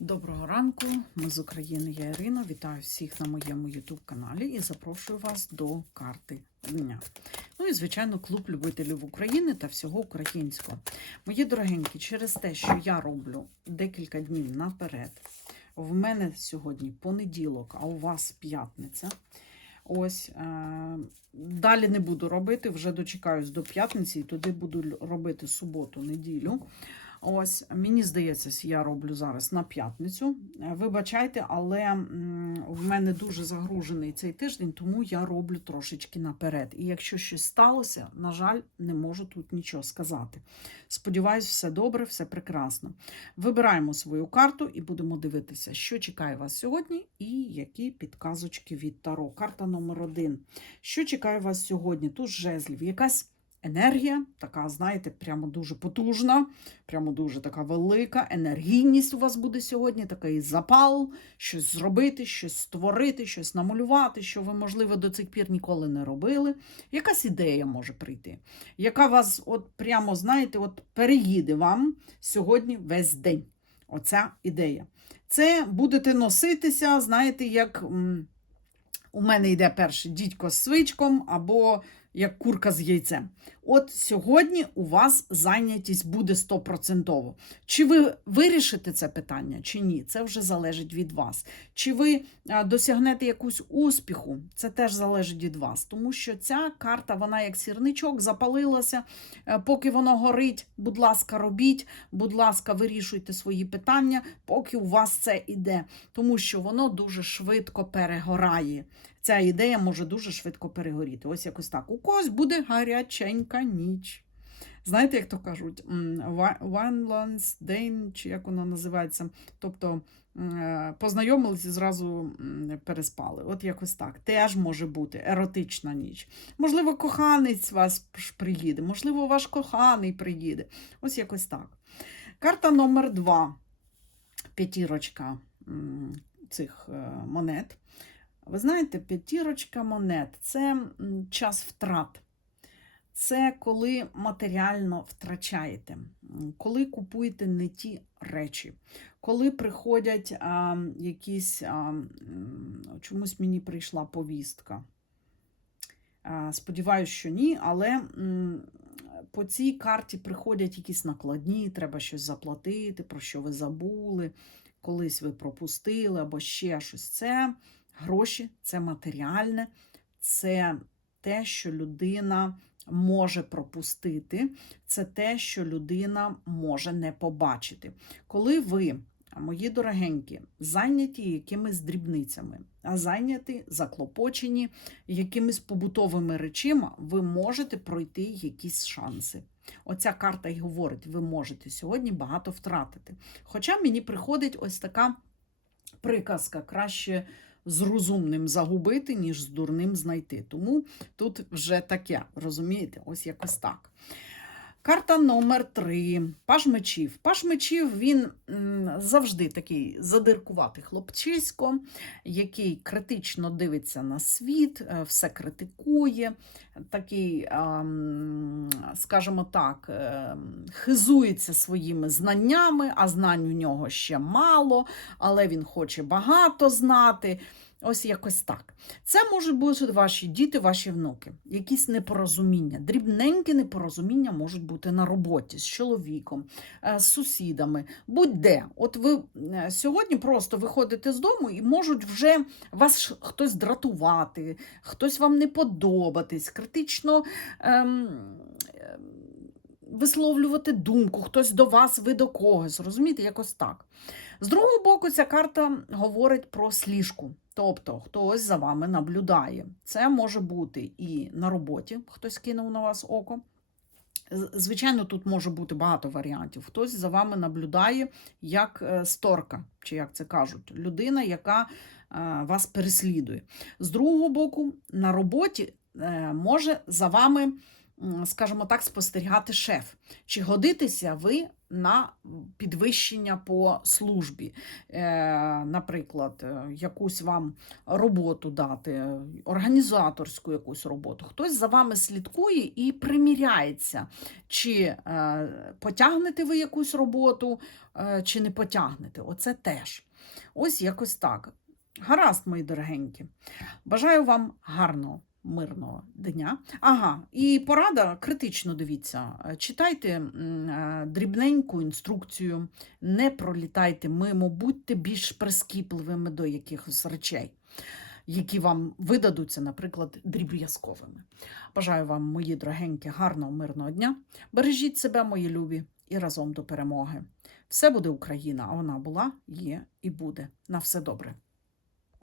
Доброго ранку, ми з України, я Ірина. Вітаю всіх на моєму YouTube каналі і запрошую вас до карти дня. Ну і, звичайно, клуб любителів України та всього українського. Мої дорогенькі, через те, що я роблю декілька днів наперед, в мене сьогодні понеділок, а у вас п'ятниця. Ось е- далі не буду робити, вже дочекаюсь до п'ятниці, і туди буду робити суботу, неділю. Ось, мені здається, я роблю зараз на п'ятницю. Е, Вибачайте, але в мене дуже загружений цей тиждень, тому я роблю трошечки наперед. І якщо щось сталося, на жаль, не можу тут нічого сказати. Сподіваюсь, все добре, все прекрасно. Вибираємо свою карту і будемо дивитися, що чекає вас сьогодні, і які підказочки від Таро. Карта номер один. Що чекає вас сьогодні? Тут жезлів, якась енергія, така, знаєте, прямо дуже потужна, прямо дуже така велика енергійність у вас буде сьогодні, такий запал, щось зробити, щось створити, щось намалювати, що ви, можливо, до цих пір ніколи не робили. Якась ідея може прийти, яка вас, от прямо, знаєте, от переїде вам сьогодні весь день. Оця ідея. Це будете носитися, знаєте, як у мене йде перший дідько з свичком або як курка з яйцем. От сьогодні у вас зайнятість буде стопроцентово. Чи ви вирішите це питання, чи ні? Це вже залежить від вас. Чи ви досягнете якусь успіху, це теж залежить від вас. Тому що ця карта, вона як сірничок, запалилася. Е, Поки воно горить, будь ласка, робіть, будь ласка, вирішуйте свої питання, поки у вас це іде. Тому що воно дуже швидко перегорає. Ця ідея може дуже швидко перегоріти. Ось якось так. У когось буде гаряченька ніч. Знаєте, як то кажуть, one last day, чи як воно називається. Тобто е, познайомились і зразу переспали. От якось так. Теж може бути еротична ніч. Можливо, коханець вас приїде, можливо, ваш коханий приїде. Ось якось так. Карта номер два. П'ятірочка цих е, монет. Ви знаєте, п'ятірочка монет це час втрат. Це коли матеріально втрачаєте, коли купуєте не ті речі, коли приходять а, якісь, а, чомусь мені прийшла повістка. Сподіваюсь, що ні, але по цій карті приходять якісь накладні, треба щось заплатити, про що ви забули, колись ви пропустили або ще щось. Це гроші, це матеріальне, це те, що людина може пропустити, це те, що людина може не побачити. Коли ви, мої дорогенькі, зайняті якимись дрібницями, а зайняті, заклопочені якимись побутовими речима, ви можете пройти якісь шанси. Оця карта й говорить, ви можете сьогодні багато втратити. Хоча мені приходить ось така приказка, краще з розумним загубити, ніж з дурним знайти. Тому тут вже таке, розумієте, ось якось так. Карта номер три. Паж мечів. Паж мечів він завжди такий задиркуватий хлопчисько, який критично дивиться на світ, е, все критикує, такий, ам, скажімо так, ем, хизується своїми знаннями, а знань у нього ще мало, але він хоче багато знати. Ось якось так. Це можуть бути ваші діти, ваші внуки, якісь непорозуміння, дрібненькі непорозуміння можуть бути на роботі з чоловіком, е, з сусідами, будь-де. От ви е, сьогодні просто виходите з дому і можуть вже вас хтось дратувати, хтось вам не подобатись, критично. Ем, Висловлювати думку, хтось до вас, ви до когось, розумієте, якось так. З другого боку, ця карта говорить про сліжку. Тобто хтось за вами наблюдає. Це може бути і на роботі, хтось кинув на вас око. Звичайно, тут може бути багато варіантів. Хтось за вами наблюдає як е, сторка, чи як це кажуть, людина, яка е, вас переслідує. З другого боку, на роботі е, може за вами, скажімо так, спостерігати шеф. Чи годитеся ви на підвищення по службі. Е, Наприклад, е, якусь вам роботу дати, організаторську якусь роботу. Хтось за вами слідкує і приміряється, чи е, потягнете ви якусь роботу, чи не потягнете. Оце теж. Ось якось так. Гаразд, мої дорогенькі. Бажаю вам гарного, мирного дня. Ага, і порада критично дивіться. Читайте е, дрібненьку інструкцію, не пролітайте мимо, будьте більш прискіпливими до якихось речей, які вам видадуться, наприклад, дріб'язковими. Бажаю вам, мої дорогенькі, гарного, мирного дня. Бережіть себе, мої любі, і разом до перемоги. Все буде Україна, а вона була, є і буде. На все добре.